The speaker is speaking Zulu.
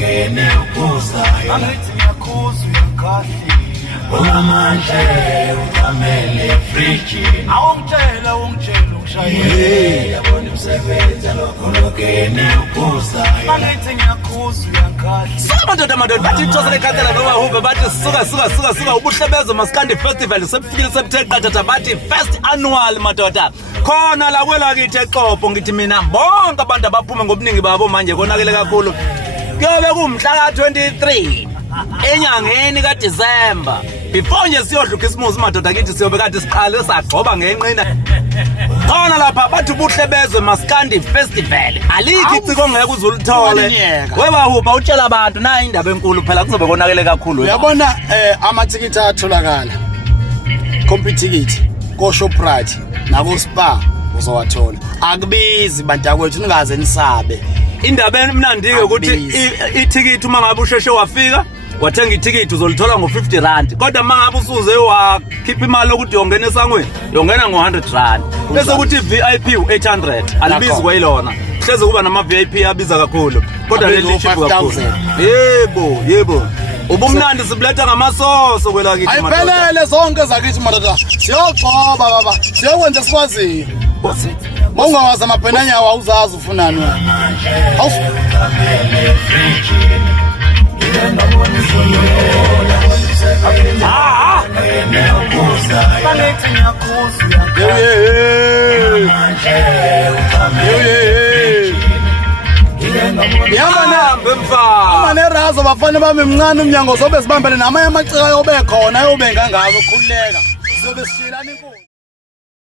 Ungene ubuzayo angithi ngiyakuzwa uyangikhahlisa ungamanje uqamele fridge awungitshela ungishayile yabona umsebenzi lokho ungene ubuzayo angithi ngiyakuzwa uyangikhahlisa Madoda bathi ithosa lekhansela noBahubhe bathi suka uBuhlebezwe Maskandi Festival sebufikile sebuthe qathatha bathi first annual madoda khona la kwela kithi eqopho ngithi mina bonke abantu abaphuma ngobuningi babo manje konakele kakhulu kuyobe kumhla ka-23 enyangeni kaDisemba before nje siyodla uKhisimusi madoda kithi siyobe kade siqale sagcoba ngenqina khona lapha bathi uBuhlebezwe Maskandi Festival alikho iciko ongeke uzulithole weBahubhe utshela abantu nayi indaba enkulu phela kuzobe konakele kakhulu uyabona amathikithi atholakala competicket ko Shoprite nako Spa uzowathola akubizi bantakwethu ningaze nisabe indaba emnandi-ke ukuthi ithikithi uma ngabe usheshe wafika wathenga ithikithi uzolithola ngo-50 rand kodwa uma ngabe usuze wakhipha imali yokuthi yongena esangweni yongena ngo-100 rand bese ukuthi i-VIP u-800 alibizi kwayilona hleze kuba nama-VIP abiza kakhulu kodwa lelishiphu kakhulu yebo ubumnandi sibuletha ngamasoso kwela kithi ayiphelele zonke zakithi madoda siyogcoba baba siyokwenza sikwaziyo Ungawazi amabhenanyawo awuzazi ufunani wena. Yama nerazo bafana bami mncane umnyango zobe sibambele nama amacika yobe khona yobe ngangako khuleka. Sobe sishilana inkulu.